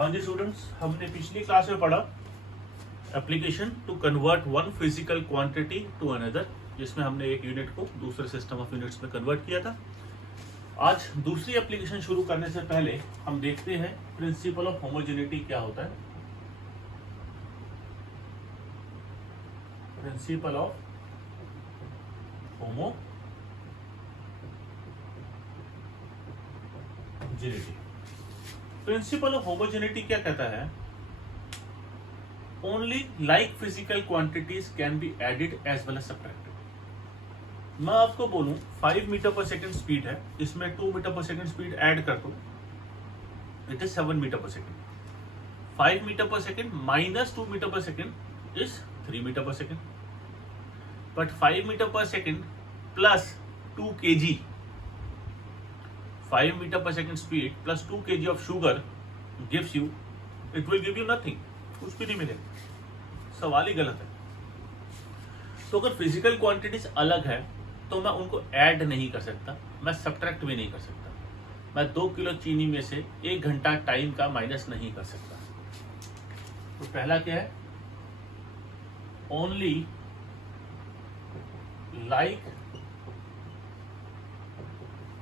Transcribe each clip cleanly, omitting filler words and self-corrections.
हाँ जी स्टूडेंट्स, हमने पिछली क्लास में पढ़ा application to convert one physical quantity to another, जिसमें हमने एक यूनिट को दूसरे सिस्टम ऑफ यूनिट्स में कन्वर्ट किया था। आज दूसरी एप्लीकेशन शुरू करने से पहले हम देखते हैं प्रिंसिपल ऑफ होमोजेनिटी क्या होता है। Principle of homogeneity. Principle of homogeneity क्या कहता है? Only like physical quantities can be added as well as subtracted. मैं आपको बोलूं 5 मीटर पर सेकेंड स्पीड है, इसमें 2 मीटर पर सेकेंड स्पीड ऐड कर दो, इट इज 7 मीटर पर सेकेंड। 5 मीटर पर सेकेंड माइनस 2 मीटर पर सेकेंड इज 3 मीटर पर सेकेंड। बट 5 मीटर पर सेकेंड प्लस 2 kg, 5 मीटर पर second speed plus 2 kg of sugar gives you, it will give you nothing, कुछ भी नहीं मिलेगा। सवाल ही गलत है। तो अगर फिजिकल क्वांटिटीज अलग है तो मैं उनको ऐड नहीं कर सकता, मैं सब्ट्रैक्ट भी नहीं कर सकता। मैं 2 किलो चीनी में से 1 घंटा टाइम का माइनस नहीं कर सकता। तो पहला क्या है? Only like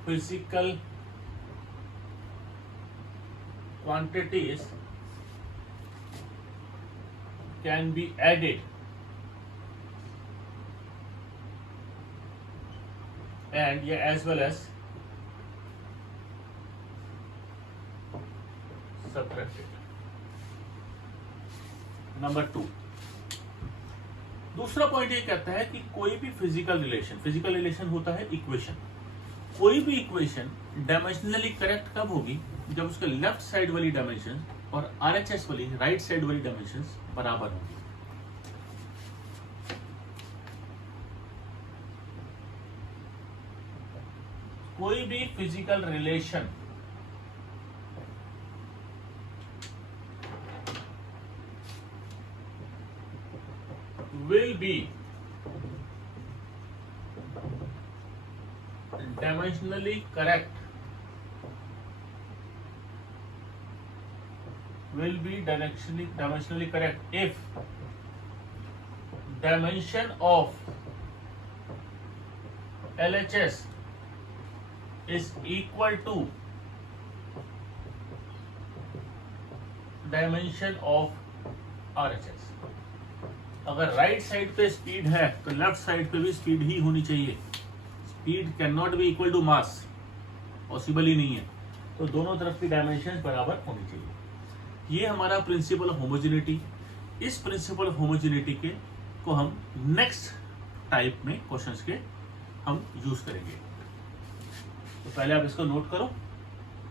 physical quantities can be added and as well as subtracted. Number 2, दूसरा पॉइंट ये कहता है कि कोई भी फिजिकल रिलेशन होता है इक्वेशन। कोई भी इक्वेशन डायमेंशनली करेक्ट कब होगी? जब उसके लेफ्ट साइड वाली डायमेंशन और आरएचएस वाली राइट साइड वाली डायमेंशन बराबर होंगी। कोई भी physical relation will be dimensionally correct, will be dimensionally correct if dimension of LHS is equal to dimension of RHS। अगर राइट साइड पे स्पीड है तो लेफ्ट साइड पे भी स्पीड ही होनी चाहिए। Speed can not be equal to mass, possible ही नहीं है। तो दोनों तरफ की डायमेंशन बराबर होनी चाहिए। ये हमारा प्रिंसिपल ऑफ होमोजेनिटी। इस प्रिंसिपल ऑफ होमोजेनिटी के को हम नेक्स्ट टाइप में क्वेश्चंस के हम यूज करेंगे। तो पहले आप इसको नोट करो,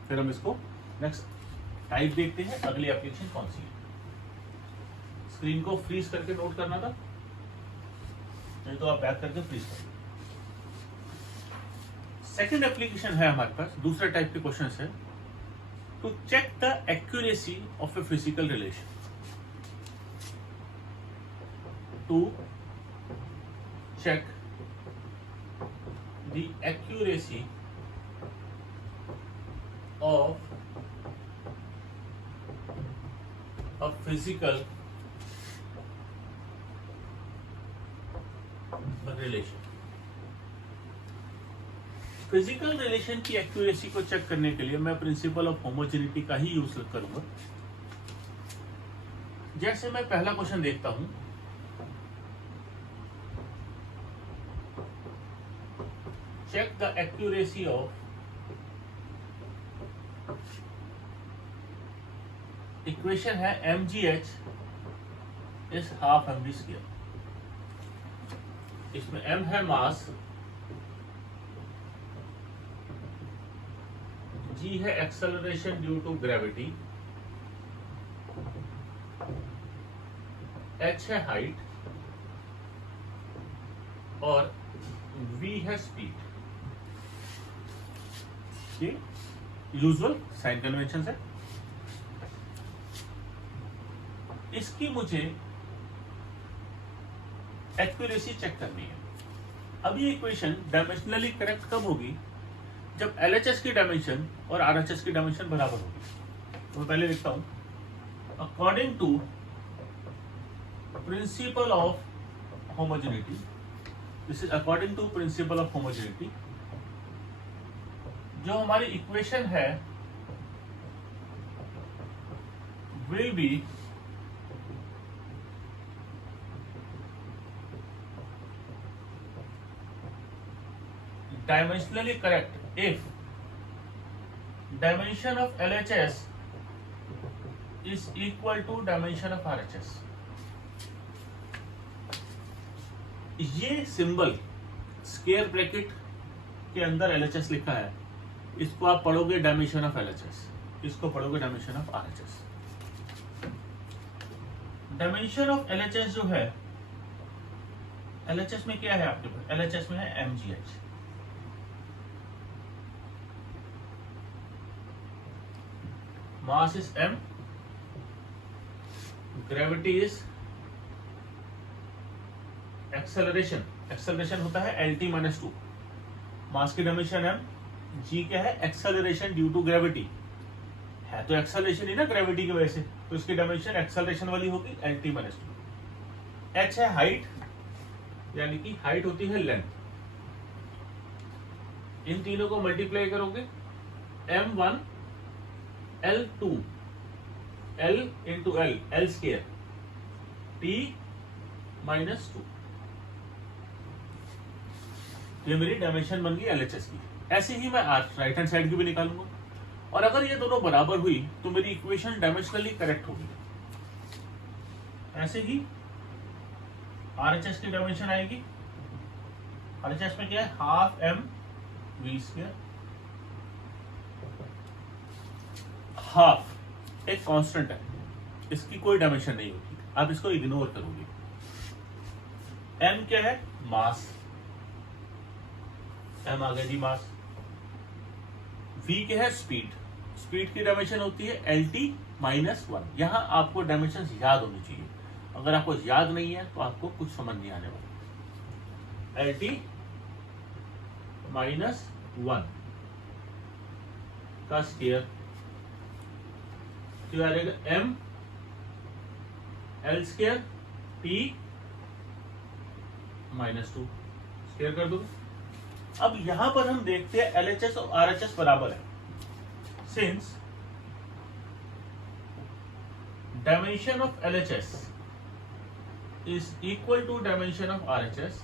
फिर हम इसको नेक्स्ट टाइप देखते हैं। अगली एप्लीकेशन कौन सी है? स्क्रीन को फ्रीज करके नोट करना था, नहीं तो आप बैक करके फ्रीज कर लो। सेकेंड एप्लीकेशन है हमारे पास, दूसरे टाइप के क्वेश्चन है, to check the accuracy of a physical relation. To check the accuracy of a physical relation. Physical relation की एक्यूरेसी को चेक करने के लिए मैं प्रिंसिपल ऑफ होमोजेनिटी का ही यूज करूंगा। जैसे मैं पहला क्वेश्चन देखता हूं, check the accuracy of equation है mgh is half mv square. इसमें m है मास, g है acceleration due to gravity, h है हाइट और v है स्पीड। ये यूजुअल साइन कन्वेंशन है। इसकी मुझे एक्यूरेसी चेक करनी है। अब ये इक्वेशन डायमेंशनली करेक्ट कब होगी? जब LHS की डायमेंशन और RHS की डायमेंशन बराबर होगी। तो मैं पहले लिखता हूं according to principle of homogeneity, this is according to principle of homogeneity, जो हमारी इक्वेशन है will be dimensionally correct if dimension of LHS is equal to dimension of RHS. ये सिंबल स्क्वायर ब्रैकेट के अंदर LHS लिखा है, इसको आप पढ़ोगे डायमेंशन ऑफ LHS, इसको पढ़ोगे dimension of RHS. Dimension of LHS जो है, LHS में क्या है आपके पास? LHS में है mgh. Mass is m, gravity is acceleration, acceleration होता है lt minus 2, मास की डायमेंशन m, g क्या है? acceleration due to gravity है, तो acceleration ही ना ग्रेविटी की वजह से, तो इसकी डायमेंशन acceleration वाली होगी lt minus 2. h है हाइट, यानी कि हाइट होती है लेंथ, इन तीनों को मल्टीप्लाई करोगे m1 L2 L into L square T minus 2, ये मेरी डायमेंशन बन गई LHS की. ऐसे ही मैं राइट हैंड साइड की भी निकालूंगा, और अगर ये दोनों बराबर हुई तो मेरी इक्वेशन डायमेंशनली करेक्ट होगी. ऐसे ही RHS की डायमेंशन आएगी, RHS में क्या है? Half m v square, half एक कांस्टेंट है, इसकी कोई डायमेंशन नहीं होती, आप इसको इग्नोर करोगे. m क्या है? मास, m आ गया जी मास. v क्या है? स्पीड, स्पीड की डायमेंशन होती है lt माइनस 1. यहां आपको डायमेंशन याद होनी चाहिए, अगर आपको याद नहीं है तो आपको कुछ समझ नहीं आने वाला. lt माइनस 1 का स्क्वायर, तो आ जाएगा m L square T minus 2, square कर दो. अब यहां पर हम देखते हैं LHS और RHS बराबर है. Since dimension of LHS is equal to dimension of RHS,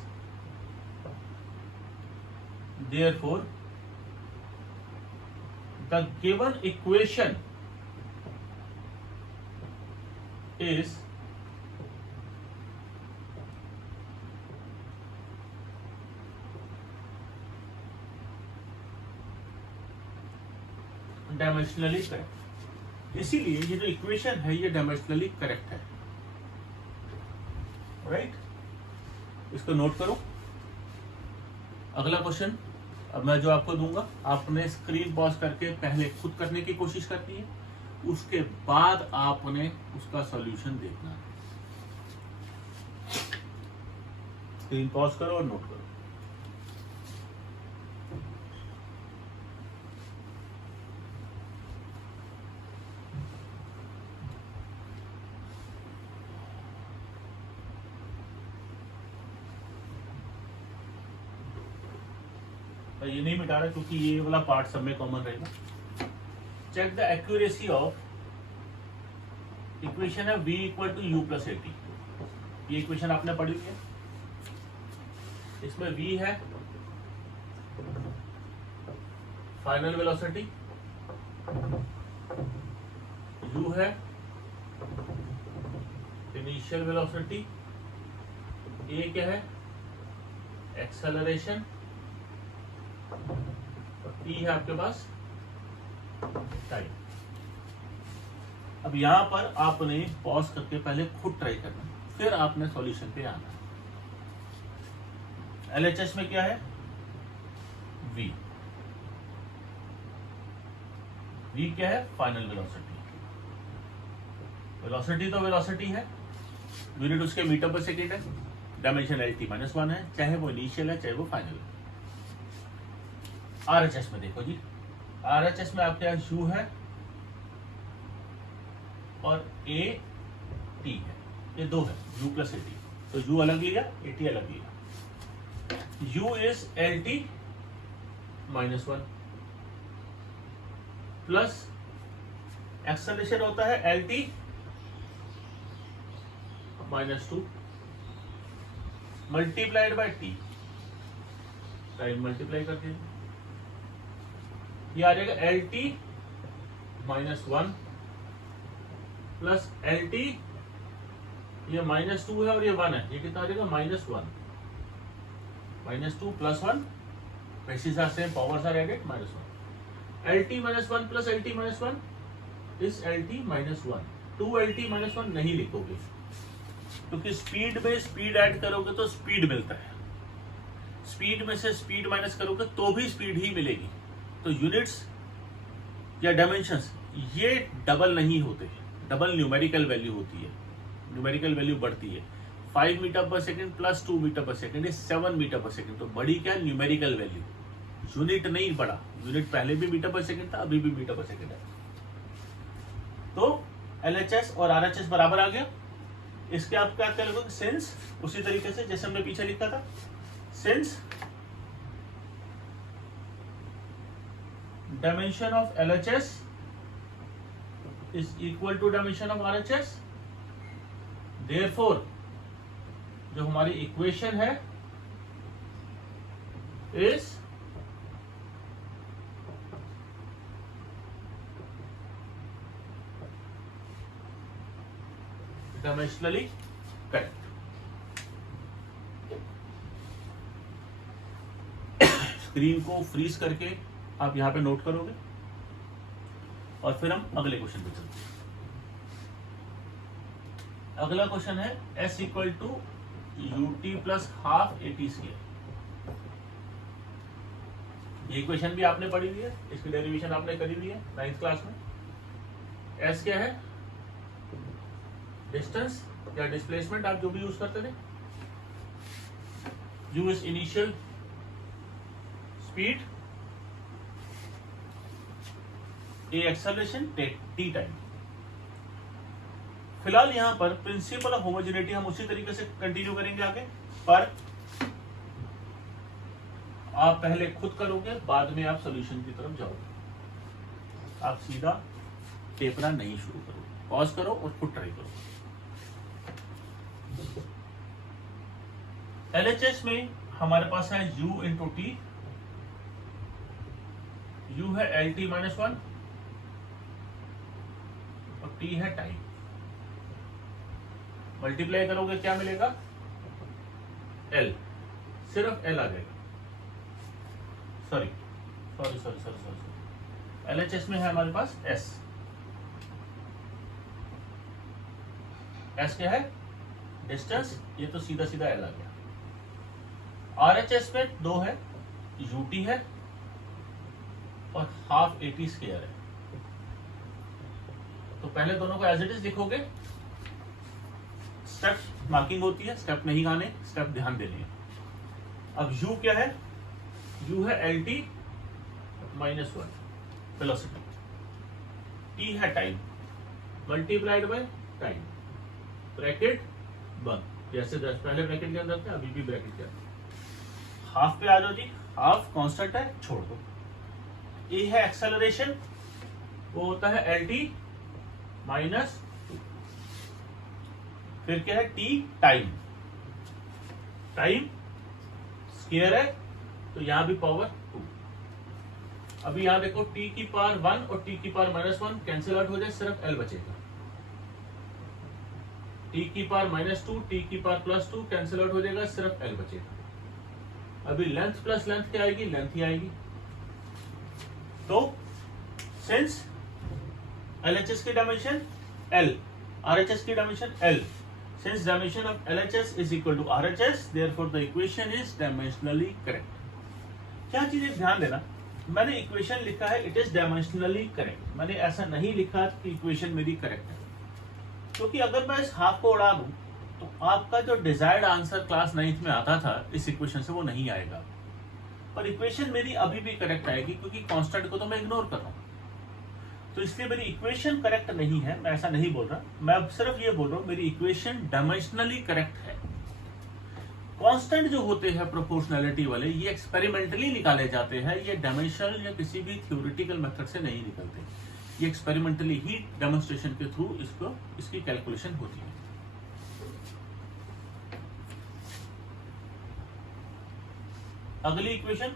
therefore the given equation is dimensionally correct. इसीलिए ये जो इक्वेशन है ये डायमेंशनली करेक्ट है. राइट, इसको नोट करो. अगला क्वेश्चन अब मैं जो आपको दूंगा, आपने स्क्रीन पॉज करके पहले खुद करने की कोशिश करनी है, उसके बाद आपने उसका सॉल्यूशन देखना है. स्क्रीन पॉज करो और नोट करो. ये नहीं मिटा रहा क्योंकि ये वाला पार्ट सब में कॉमन रहेगा. Check the accuracy of equation है v equal to u plus a t. ये इक्वेशन आपने पढ़ी है, इसमें v है फाइनल वेलोसिटी, u है इनिशियल वेलोसिटी, a क्या है? एक्सेलरेशन, t है आपके पास टाइम. अब यहां पर आपने पॉज करके पहले खुद ट्राई करना, फिर आपने सॉल्यूशन पे आना है. LHS में क्या है? v. v क्या है? Final velocity. वेलोसिटी तो वेलोसिटी है, यूनिट उसके मीटर पर सेकेंड है, डायमेंशन lt माइनस 1 है, चाहे वो इनिशियल है चाहे वो फाइनल है. RHS में देखो जी, RHS में आपके यहाँ u है और ए टी है, ये दो है, यू प्लस ए टी। तो यू अलग लिया, ए टी अलग लिया। You is L T minus one plus acceleration होता है L T minus two multiplied by T, time multiply कर दीजिए, ये आ जाएगा L T minus one plus L T, ये माइनस टू है और ये वन है, ये कितना आ जाएगा minus one, minus two plus one, इसी हिसाब से powers are added minus one. L T minus one plus L T minus one is L T minus one. Two L T minus one नहीं लिखोगे, क्योंकि स्पीड में speed add करोगे तो speed मिलता है, स्पीड में से स्पीड माइनस करोगे तो भी स्पीड ही मिलेगी। तो यूनिट्स या डायमेंशंस ये डबल नहीं होते, डबल न्यूमेरिकल वैल्यू होती है, न्यूमेरिकल वैल्यू बढ़ती है। 5 मीटर पर सेकंड प्लस 2 मीटर पर सेकंड इज 7 मीटर पर सेकंड। तो बड़ी क्या न्यूमेरिकल वैल्यू, यूनिट नहीं बढ़ा, यूनिट पहले भी मीटर पर सेकंड था, अभी भी मीटर पर सेकंड है। तो LHS और RHS बराबर आ गया। इसके आप क्या क्या लगोगे, सिंस, उसी तरीके से जैसे हमने पीछे लिखा था, since dimension of LHS is equal to dimension of RHS, therefore जो हमारी इक्वेशन है इज डायमेंशनली करेक्ट। स्क्रीन को फ्रीज करके आप यहां पे नोट करोगे और फिर हम अगले क्वेश्चन पे चलते हैं। अगला क्वेश्चन है S equal to u t plus half a t square. ये इक्वेशन भी आपने पढ़ी हुई है, इसकी डेरिवेशन आपने करी हुई है 9th क्लास में। S क्या है, डिस्टेंस या डिस्प्लेसमेंट, आप जो भी यूज करते थे। U is initial speed, A acceleration, T time. फिलहाल यहां पर प्रिंसिपल ऑफ होमोजेनिटी हम उसी तरीके से कंटिन्यू करेंगे आगे, पर आप पहले खुद करोगे, बाद में आप सॉल्यूशन की तरफ जाओगे। आप सीधा टेपना नहीं शुरू करोगे, पॉज करो और खुद ट्राई करो। LHS में हमारे पास है U इंटू टी, U है एल टी माइनस वन और T है टाइम। मल्टीप्लाई करोगे क्या मिलेगा, L, सिर्फ L आ जाएगा। सॉरी, LHS में है हमारे पास S। S क्या है, डिस्टेंस, ये तो सीधा सीधा L आ गया। RHS में दो है, UT है और हाफ AT स्क्वायर है। तो पहले दोनों को एज इट इज लिखोगे, स्टेप मार्किंग होती है, स्टेप नहीं गाने, स्टेप ध्यान देने हैं। अब U क्या है, U है L T minus one velocity, T है time multiplied by time, bracket बंद, जैसे पहले ब्रैकेट के अंदर था अभी भी ब्रैकेट के अंदर। हाफ पे आ जाओ जी, हाफ कांस्टेंट है, छोड़ दो। ए है एक्सेलरेशन, वो होता है एल टी माइनस टू। फिर क्या है, टी टाइम, टाइम स्क्वायर है तो यहां भी पावर 2। अभी यहां देखो टी की पावर 1 और टी की power minus one cancel out हो जाए, सिर्फ एल बचेगा। टी की पावर माइनस टू, टी की पावर प्लस 2 कैंसिल आउट हो जाएगा, सिर्फ एल बचेगा। अभी लेंथ प्लस लेंथ क्या आएगी, लेंथ ही आएगी। तो सिंस LHS की डायमेंशन L, RHS की dimension L, since dimension of LHS is equal to RHS, therefore the equation is dimensionally correct। क्या चीजें ध्यान देना, मैंने इक्वेशन लिखा है इट इज डायमेंशनली करेक्ट, मैंने ऐसा नहीं लिखा कि इक्वेशन मेरी करेक्ट है, क्योंकि अगर मैं इस हाफ को उड़ा दूं तो आपका जो डिजायर्ड आंसर क्लास 9th में आता था इस इक्वेशन से वो नहीं आएगा। पर इक्वेशन मेरी अभी भी करेक्ट आएगी, क्योंकि कांस्टेंट को तो मैं इग्नोर कर रहा हूं। तो इसलिए मेरी इक्वेशन करेक्ट नहीं है, मैं ऐसा नहीं बोल रहा, मैं अब सिर्फ ये बोल रहा हूं मेरी इक्वेशन डायमेंशनली करेक्ट है। कांस्टेंट जो होते हैं प्रोपोर्शनैलिटी वाले, ये एक्सपेरिमेंटली निकाले जाते हैं, ये डायमेंशनल या किसी भी थ्योरेटिकल मेथड से नहीं निकलते, ये एक्सपेरिमेंटली ही डेमोन्स्ट्रेशन के थ्रू इसकी कैलकुलेशन होती है। अगली इक्वेशन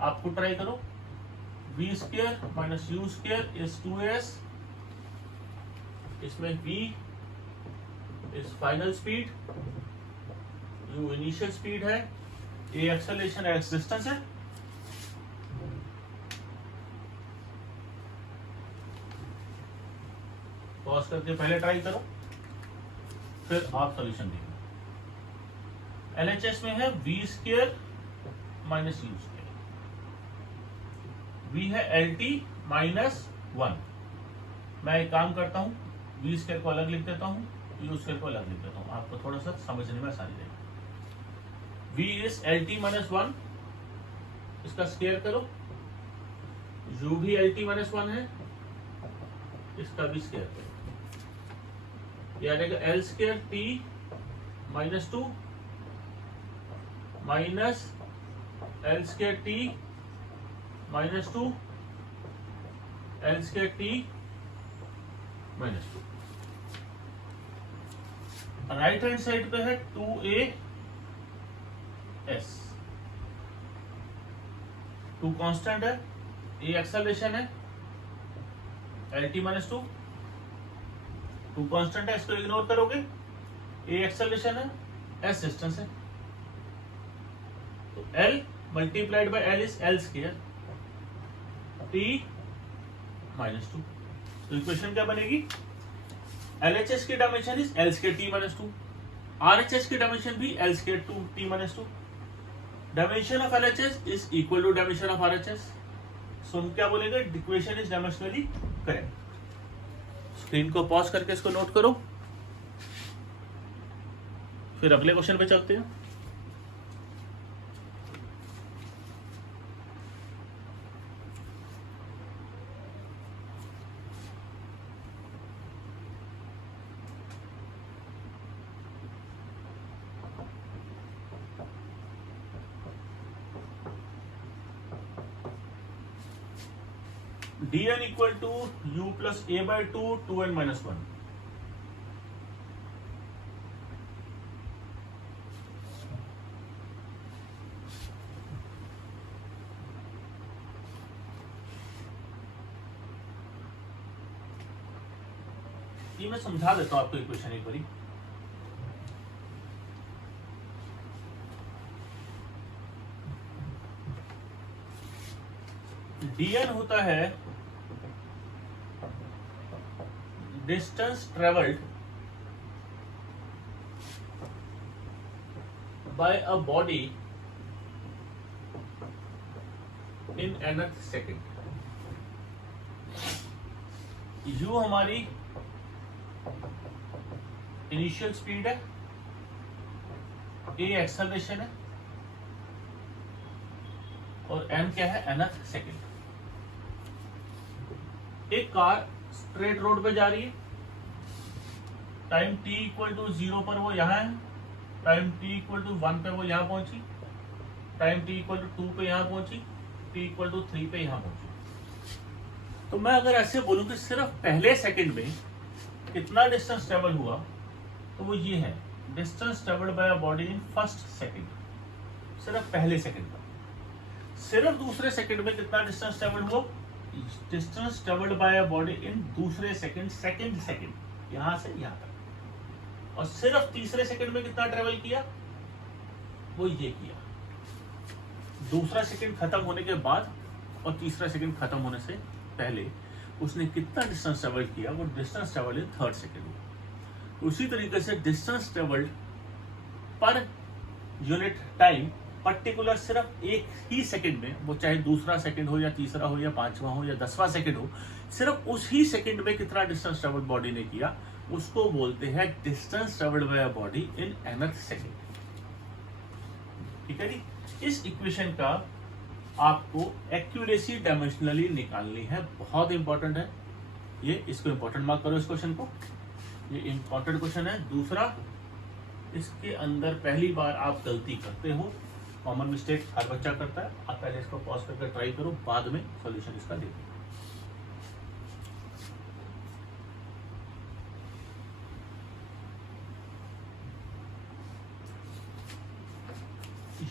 आपको ट्राई करो, v square minus u square is 2s, इसमें v is final speed, u initial speed है, a एक्सेलरेशन x डिस्टेंस है। पॉज करके पहले ट्राई करो, फिर आप सॉल्यूशन देखो। LHS में है v square minus u square, v है LT माइनस 1। मैं एक काम करता हूं, v स्क्वायर को अलग लिख देता हूं, u स्क्वायर को अलग लिख देता हूं, आपको थोड़ा सा समझने में आसानी रहेगी। v इज LT माइनस 1, इसका स्क्वायर करो, u भी LT माइनस 1 है, इसका भी स्क्वायर करो, यह रहेगा L square T minus 2 minus L square T minus 2 L square T minus 2। Right hand side पे है 2as, 2 कांस्टेंट है, a एक्सेलरेशन है, LT माइनस 2, 2 कांस्टेंट है, इसको इग्नोर करोगे, a एक्सेलरेशन है, s डिस्टेंस है, तो L multiplied by L is L square T minus 2। तो इक्वेशन क्या बनेगी, LHS की dimension is L square T minus 2, RHS की डायमेंशन भी L square T minus 2, dimension of LHS is equal to dimension of RHS। So हम क्या बोलेंगे, equation is dimensionally correct. Screen को पॉज करके इसको नोट करो, फिर अगले क्वेश्चन पे चलते हैं। dn equal to u plus a by 2 2n minus 1। ये मैं समझा देता हूं आपको इक्वेशन एक बारी। dn होता है distance travelled by a body in nth second. u हमारी इनिशियल स्पीड है, a एक्सेलरेशन है, और m क्या है, nth सेकेंड। एक कार स्ट्रेट रोड पे जा रही है, टाइम t इक्वल टू 0 पर वो यहाँ है, टाइम t इक्वल टू 1 पे वो यहाँ पहुंची, टाइम t इक्वल टू 2 पे यहाँ पहुंची, t इक्वल टू 3 पे यहाँ पहुंची। तो मैं अगर ऐसे बोलूं कि सिर्फ पहले सेकंड में कितना डिस्टेंस ट्रेवल हुआ, तो वो ये है, distance travelled by a body in first second, सिर्फ पहले सेकंड का। सिर्फ दूसरे सेकंड में कितना डिस्टेंस ट्रेवल हुआ, distance travelled by a body in दूसरे सेकंड, सेकंड यहां से यहां तक। और सिर्फ तीसरे सेकंड में कितना ट्रेवल किया, वो ये किया, दूसरा सेकंड खत्म होने के बाद और तीसरा सेकंड खत्म होने से पहले उसने कितना डिस्टेंस ट्रेवल किया, वो distance travel in third second. उसी तरीके से distance travelled per unit time particular सिर्फ एक ही सेकंड में, वो चाहे दूसरा सेकंड हो या तीसरा हो या पांचवा हो या 10वां सेकंड हो, सिर्फ उस ही सेकंड में कितना डिस्टेंस ट्रेवल बॉडी ने किया, उसको बोलते हैं distance travelled by a body in nth second. ठीक है जी। इस इक्वेशन का आपको एक्यूरेसी डायमेंशनली निकालनी है, बहुत इंपॉर्टेंट है ये, इसको इंपॉर्टेंट मार्क करो इस क्वेश्चन को, ये इंपॉर्टेंट क्वेश्चन है। दूसरा, इसके अंदर पहली बार आप गलती करते हो, कॉमन मिस्टेक हर बच्चा करता है, आप पहले इसको पॉज करके ट्राई करो, बाद में सॉल्यूशन इसका देखो।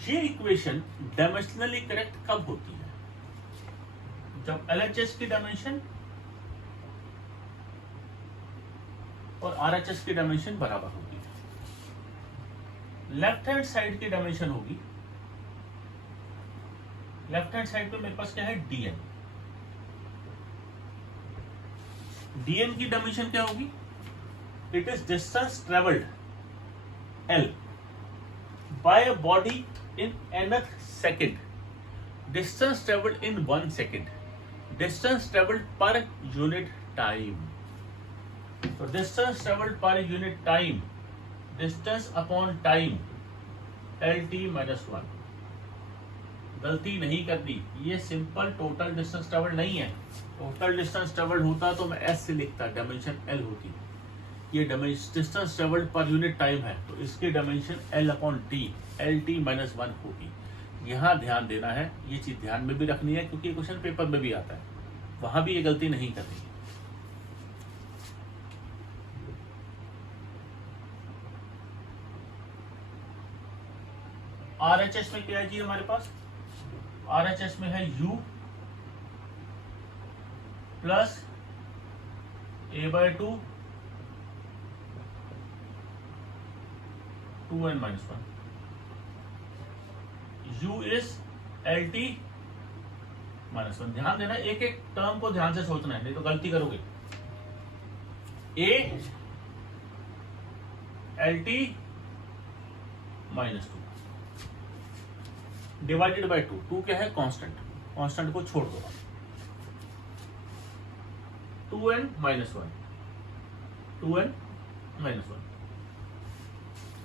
ये इक्वेशन डायमेंशनली करेक्ट कब होती है? जब एलएचएस की डायमेंशन और आरएचएस की डायमेंशन बराबर होगी। लेफ्ट हैंड साइड की डायमेंशन होगी, लेफ्ट हैंड साइड पे मेरे पास क्या है, डीएन। डीएन की डायमेंशन क्या होगी? It is distance travelled L by a body in nth second, distance traveled in 1 second, distance traveled per unit time. So distance traveled per unit time, distance upon time, LT minus 1. गलती नहीं करनी, ये simple total distance travelled नहीं है। Total distance travelled होता तो मैं S से लिखता, डायमेंशन एल होती। ये distance travelled per unit time है, तो इसकी dimension L upon T, L T minus 1 होगी। यहाँ ध्यान देना है, ये चीज ध्यान में भी रखनी है, क्योंकि क्वेश्चन पेपर में भी आता है, वहां भी ये गलती नहीं करनी है। आरएचएस में क्या है जी हमारे पास? आरएचएस में है U plus a/2 2n minus 1. U is LT minus 1. ध्यान देना, एक एक टर्म को ध्यान से सोचना है, नहीं तो गलती करोगे। A LT minus 2 divided by 2, 2 क्या है, कांस्टेंट, कांस्टेंट को छोड़ दो, 2n minus 1, 2n minus 1।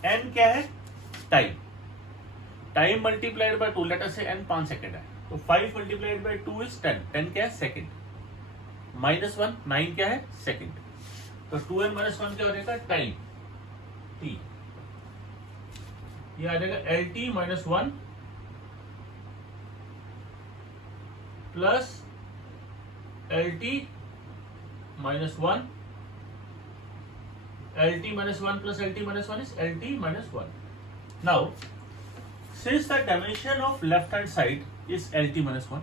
n क्या है, टाइम, टाइम मल्टीप्लाइड बाय 2, लेटर से n 5 सेकेंड है, तो 5 मल्टीप्लाइड बाय 2 इज 10, 10 क्या है, सेकेंड, माइनस 1 9 क्या है, सेकेंड, तो 2n माइनस 1 क्या हो जाएगा, टाइम t, ये आ जाएगा LT minus 1 plus LT minus 1, LT minus 1 plus LT minus 1 is LT minus 1. Now, since the dimension of left hand side is LT minus 1,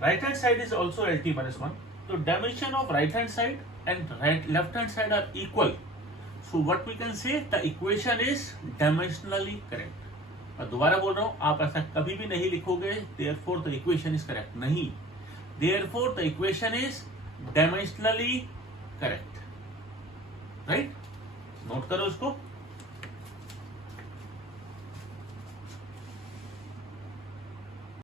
right hand side is also LT minus 1. So dimension of right hand side and left hand side are equal. So what we can say, the equation is dimensionally correct. मैं दोबारा बोल रहा हूं, आप ऐसा कभी भी नहीं लिखोगे therefore the equation is correct, नहीं, therefore the equation is dimensionally correct. Right, note करो इसको।